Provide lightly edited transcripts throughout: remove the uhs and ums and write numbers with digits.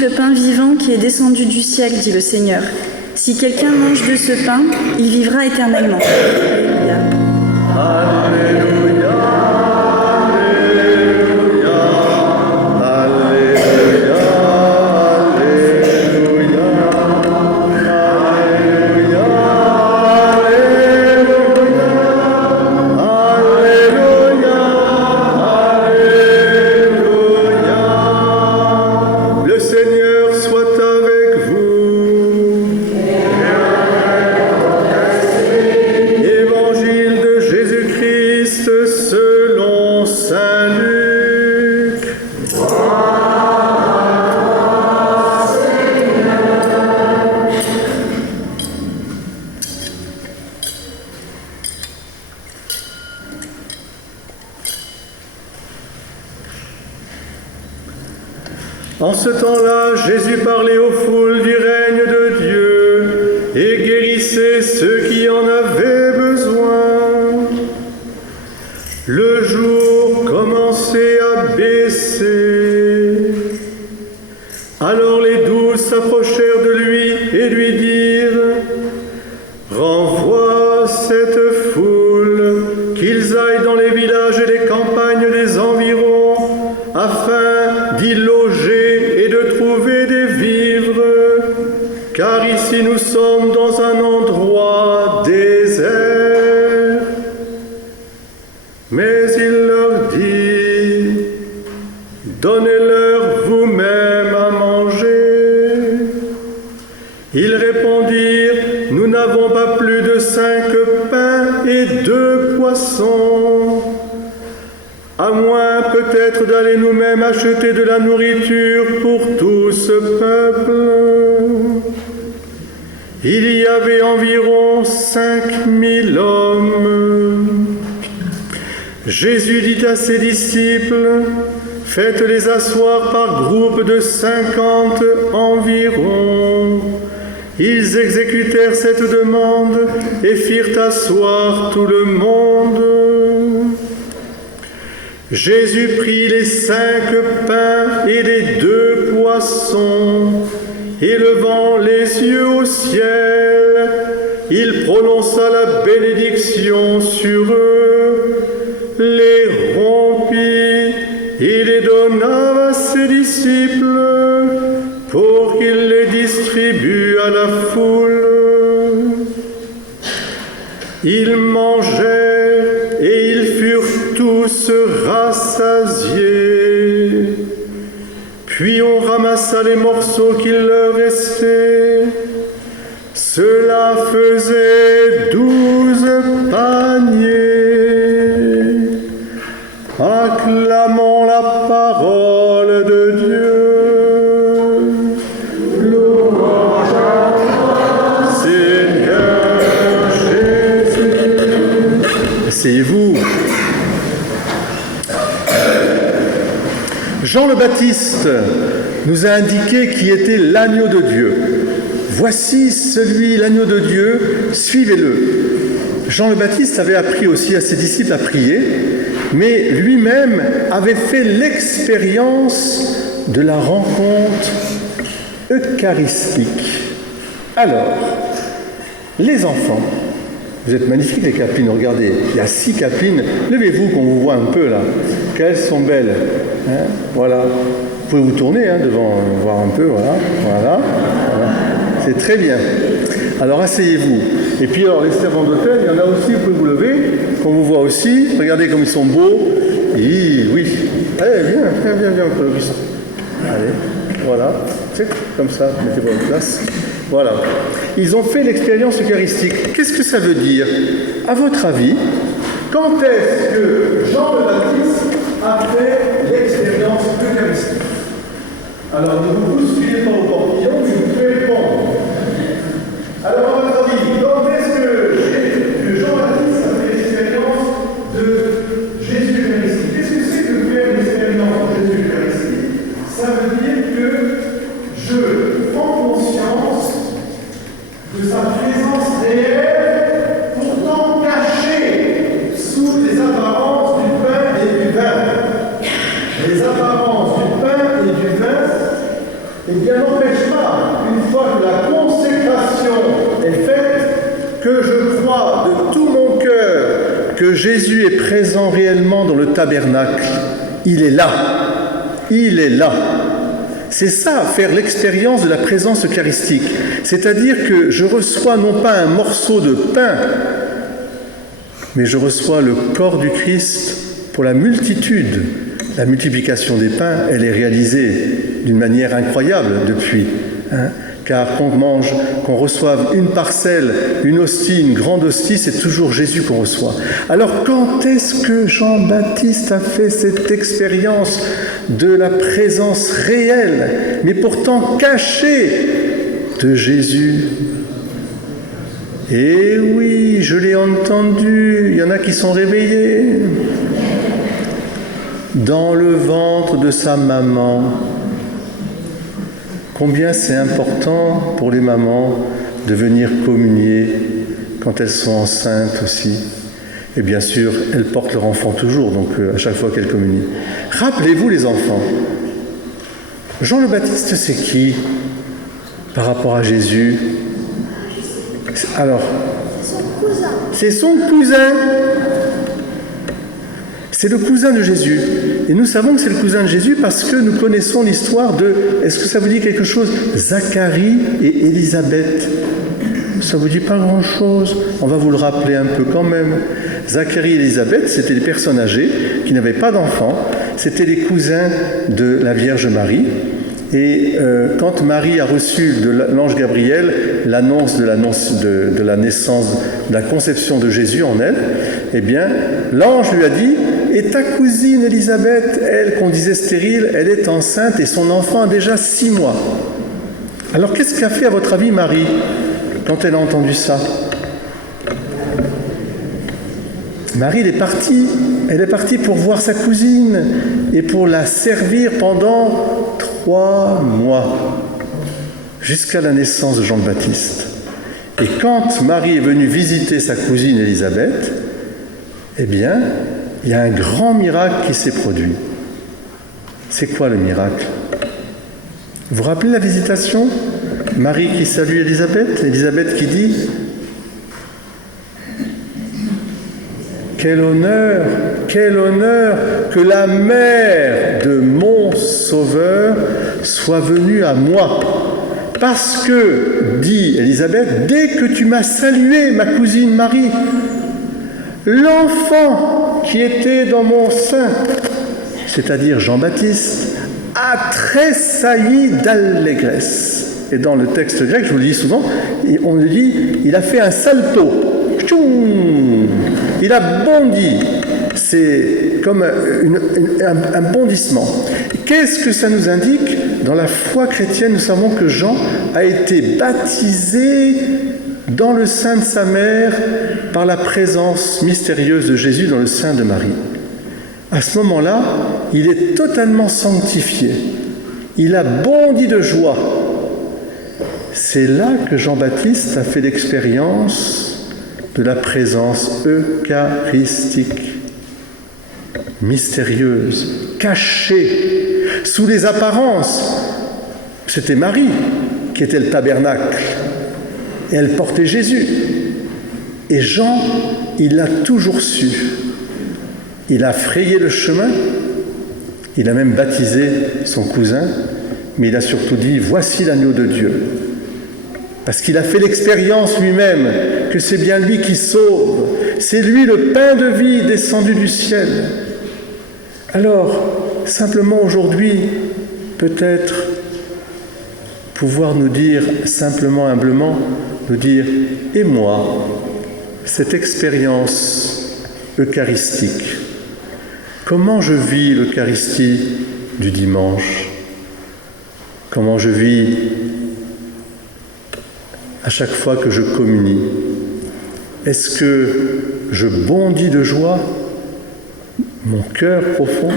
le pain vivant qui est descendu du ciel, dit le Seigneur. Si quelqu'un mange de ce pain, il vivra éternellement. Alléluia. En ce temps-là, Jésus parlait aux foules du règne de Dieu et guérissait ceux qui en avaient besoin. Le jour commençait à baisser. Alors les 12 s'approchèrent de lui et lui dirent : « Renvoie cette foule, qu'ils aillent dans les villages et les campagnes des environs, afin d'y loger et de trouver des vivres, car ici nous sommes dans un endroit désert. » Mais il leur dit : « Donnez-leur vous-même à manger. » Ils répondirent : « Nous n'avons pas plus de 5 pains et 2 poissons. À moins peut-être d'aller nous-mêmes acheter de la nourriture pour tout ce peuple. » Il y avait environ 5000 hommes. Jésus dit à ses disciples : « Faites-les asseoir par groupe de 50 environ. » Ils exécutèrent cette demande et firent asseoir tout le monde. Jésus prit les 5 pains et les 2 poissons, et levant les yeux au ciel, il prononça la bénédiction sur eux, les rompit et les donna à ses disciples pour qu'ils les distribuent à la foule. Ils mangèrent et ils furent tous rassasiés. Puis on ramassa les morceaux qu'il leur restait. Cela faisait 12 paniers. Acclamons la parole de Dieu. Louange à toi, Seigneur Jésus. Asseyez-vous. Jean le Baptiste nous a indiqué qui était l'agneau de Dieu. Voici celui, l'agneau de Dieu, suivez-le. Jean le Baptiste avait appris aussi à ses disciples à prier, mais lui-même avait fait l'expérience de la rencontre eucharistique. Alors, les enfants, vous êtes magnifiques les capines, regardez, il y a 6 capines, levez-vous qu'on vous voit un peu là, qu'elles sont belles, hein, voilà. Vous pouvez vous tourner devant, voir un peu, voilà. C'est très bien. Alors asseyez-vous. Et puis alors les servants d'hôtel, il y en a aussi, vous pouvez vous lever, qu'on vous voit aussi. Regardez comme ils sont beaux. Oui. Allez, viens, Augustin. Allez, voilà. C'est comme ça, mettez-vous en place. Voilà. Ils ont fait l'expérience eucharistique. Qu'est-ce que ça veut dire ? À votre avis, quand est-ce que Jean le Baptiste a fait l'expérience eucharistique ? Alors, ne vous suivez pas au portillon, mais vous pouvez répondre. Alors, à votre avis, quand est-ce que Jean-Baptiste a fait l'expérience de Jésus Eucharistique ? Qu'est-ce que c'est que faire l'expérience de Jésus Eucharistique ? Ça veut dire que je prends conscience de sa présence réelle, pourtant cachée sous les apparences du pain et du vin. Les apparences du pain et du vin eh bien n'empêche pas, une fois que la consécration est faite, que je crois de tout mon cœur que Jésus est présent réellement dans le tabernacle. Il est là. Il est là. C'est ça, faire l'expérience de la présence eucharistique. C'est-à-dire que je reçois non pas un morceau de pain, mais je reçois le corps du Christ pour la multitude. La multiplication des pains, elle est réalisée d'une manière incroyable depuis. Car qu'on mange, qu'on reçoive une parcelle, une hostie, une grande hostie, c'est toujours Jésus qu'on reçoit. Alors quand est-ce que Jean-Baptiste a fait cette expérience de la présence réelle, mais pourtant cachée, de Jésus? Eh oui, je l'ai entendu, il y en a qui sont réveillés. Dans le ventre de sa maman. Combien c'est important pour les mamans de venir communier quand elles sont enceintes aussi. Et bien sûr, elles portent leur enfant toujours, donc à chaque fois qu'elles communient. Rappelez-vous les enfants, Jean le Baptiste, c'est qui par rapport à Jésus? Alors, c'est son cousin. C'est le cousin de Jésus. Et nous savons que c'est le cousin de Jésus parce que nous connaissons l'histoire de... Est-ce que ça vous dit quelque chose? Zacharie et Élisabeth. Ça ne vous dit pas grand-chose. On va vous le rappeler un peu quand même. Zacharie et Élisabeth, c'était des personnes âgées qui n'avaient pas d'enfants. C'était les cousins de la Vierge Marie. Et quand Marie a reçu de l'ange Gabriel l'annonce de la naissance, de la conception de Jésus en elle, eh bien, l'ange lui a dit « Et ta cousine Élisabeth, elle qu'on disait stérile, elle est enceinte et son enfant a déjà 6 mois. » Alors qu'est-ce qu'a fait à votre avis Marie quand elle a entendu ça? Marie, elle est partie pour voir sa cousine et pour la servir pendant 3 mois, jusqu'à la naissance de Jean le Baptiste. Et quand Marie est venue visiter sa cousine Élisabeth, eh bien, il y a un grand miracle qui s'est produit. C'est quoi le miracle? Vous vous rappelez la visitation? Marie qui salue Élisabeth, Élisabeth qui dit « Quel honneur que la mère de mon Sauveur soit venue à moi. Parce que, dit Élisabeth, dès que tu m'as salué, ma cousine Marie, l'enfant qui était dans mon sein, c'est-à-dire Jean-Baptiste, a tressailli d'allégresse. » Et dans le texte grec, je vous le dis souvent, on le dit, il a fait un salto. Il a bondi. C'est comme un bondissement. Qu'est-ce que ça nous indique? Dans la foi chrétienne, nous savons que Jean a été baptisé dans le sein de sa mère par la présence mystérieuse de Jésus dans le sein de Marie. À ce moment-là, il est totalement sanctifié. Il a bondi de joie. C'est là que Jean-Baptiste a fait l'expérience de la présence eucharistique, mystérieuse, cachée, sous les apparences. C'était Marie qui était le tabernacle, et elle portait Jésus. Et Jean, il l'a toujours su. Il a frayé le chemin, il a même baptisé son cousin, mais il a surtout dit « Voici l'agneau de Dieu ». Parce qu'il a fait l'expérience lui-même que c'est bien lui qui sauve. C'est lui le pain de vie descendu du ciel. Alors, simplement aujourd'hui, peut-être pouvoir nous dire simplement, humblement, nous dire « Et moi, cette expérience eucharistique, comment je vis l'Eucharistie du dimanche? Comment je vis à chaque fois que je communie? Est-ce que je bondis de joie, mon cœur profond,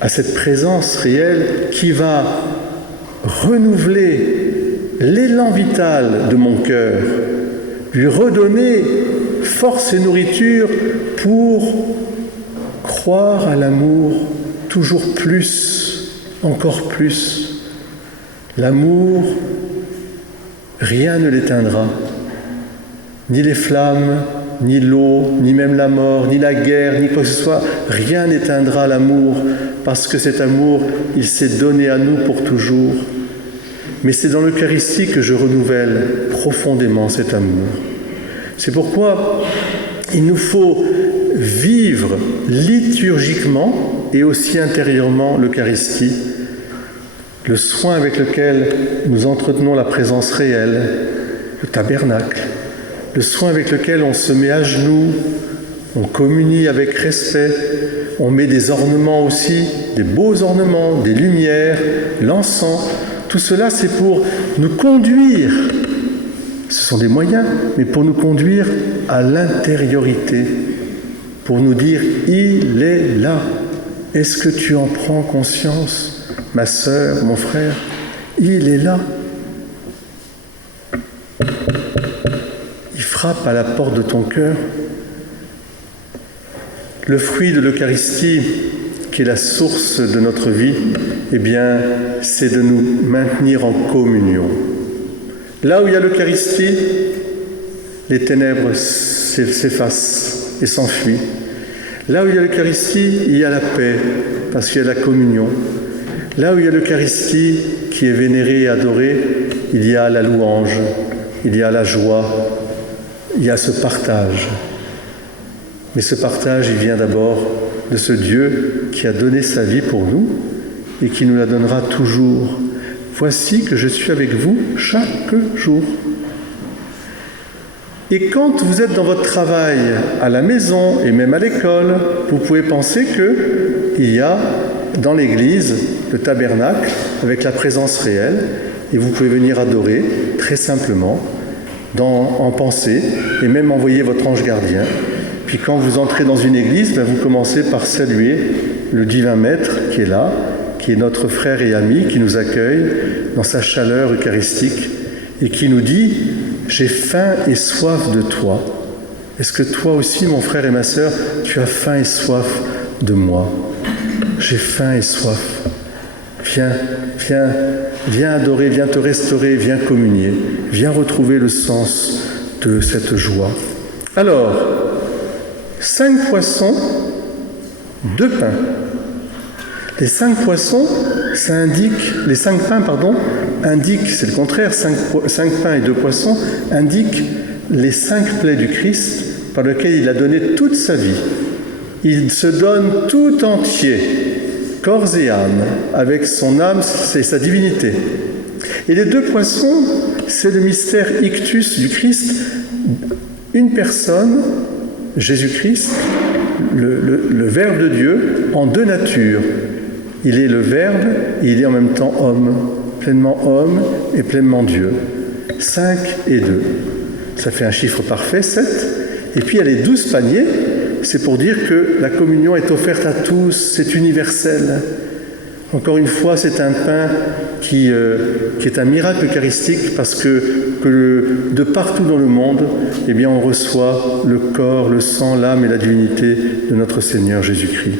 à cette présence réelle qui va renouveler l'élan vital de mon cœur, lui redonner force et nourriture pour croire à l'amour toujours plus, encore plus, L'amour, rien ne l'éteindra. Ni les flammes, ni l'eau, ni même la mort, ni la guerre, ni quoi que ce soit. Rien n'éteindra l'amour, parce que cet amour, il s'est donné à nous pour toujours. Mais c'est dans l'Eucharistie que je renouvelle profondément cet amour. C'est pourquoi il nous faut vivre liturgiquement et aussi intérieurement l'Eucharistie, le soin avec lequel nous entretenons la présence réelle, le tabernacle, le soin avec lequel on se met à genoux, on communie avec respect, on met des ornements aussi, des beaux ornements, des lumières, l'encens. Tout cela, c'est pour nous conduire, ce sont des moyens, mais pour nous conduire à l'intériorité, pour nous dire « il est là ». Est-ce que tu en prends conscience, ma sœur, mon frère? Il est là. Il frappe à la porte de ton cœur. Le fruit de l'Eucharistie, qui est la source de notre vie, eh bien, c'est de nous maintenir en communion. Là où il y a l'Eucharistie, les ténèbres s'effacent et s'enfuient. Là où il y a l'Eucharistie, il y a la paix, parce qu'il y a la communion. Là où il y a l'Eucharistie qui est vénérée et adorée, il y a la louange, il y a la joie, il y a ce partage. Mais ce partage, il vient d'abord de ce Dieu qui a donné sa vie pour nous et qui nous la donnera toujours. Voici que je suis avec vous chaque jour. Et quand vous êtes dans votre travail, à la maison et même à l'école, vous pouvez penser qu'il y a dans l'église le tabernacle avec la présence réelle et vous pouvez venir adorer très simplement en pensée et même envoyer votre ange gardien. Puis quand vous entrez dans une église, vous commencez par saluer le divin maître qui est là, qui est notre frère et ami, qui nous accueille dans sa chaleur eucharistique et qui nous dit « J'ai faim et soif de toi ». Est-ce que toi aussi, mon frère et ma sœur, tu as faim et soif de moi? J'ai faim et soif. Viens adorer, viens te restaurer, viens communier, viens retrouver le sens de cette joie. Alors, 5 poissons, 2 pains. Les 5 poissons, ça indique, les 5 pains, indiquent, c'est le contraire, 5 pains et 2 poissons, indiquent les 5 plaies du Christ par lesquelles il a donné toute sa vie. Il se donne tout entier, corps et âme, avec son âme et sa divinité. Et les 2 poissons, c'est le mystère ictus du Christ, une personne, Jésus-Christ, le Verbe de Dieu, en 2 natures. Il est le Verbe et il est en même temps homme et pleinement Dieu. 5 et 2. Ça fait un chiffre parfait, 7. Et puis il y a les 12 paniers, c'est pour dire que la communion est offerte à tous, c'est universel. Encore une fois, c'est un pain qui est un miracle eucharistique parce que de partout dans le monde, eh bien, on reçoit le corps, le sang, l'âme et la divinité de notre Seigneur Jésus-Christ.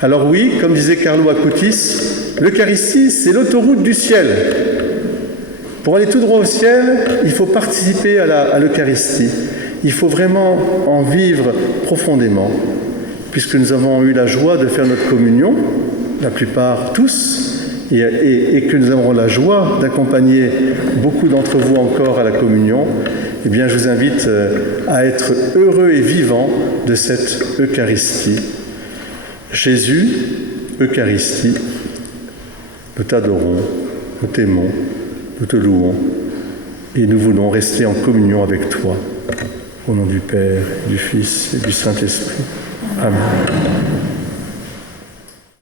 Alors oui, comme disait Carlo Acutis, l'Eucharistie, c'est l'autoroute du ciel. Pour aller tout droit au ciel, il faut participer à l'Eucharistie. Il faut vraiment en vivre profondément, puisque nous avons eu la joie de faire notre communion, la plupart tous, et que nous avons la joie d'accompagner beaucoup d'entre vous encore à la communion. Eh bien, je vous invite à être heureux et vivant de cette Eucharistie. Jésus, Eucharistie, nous t'adorons, nous t'aimons, nous te louons, et nous voulons rester en communion avec toi. Au nom du Père, du Fils et du Saint-Esprit. Amen.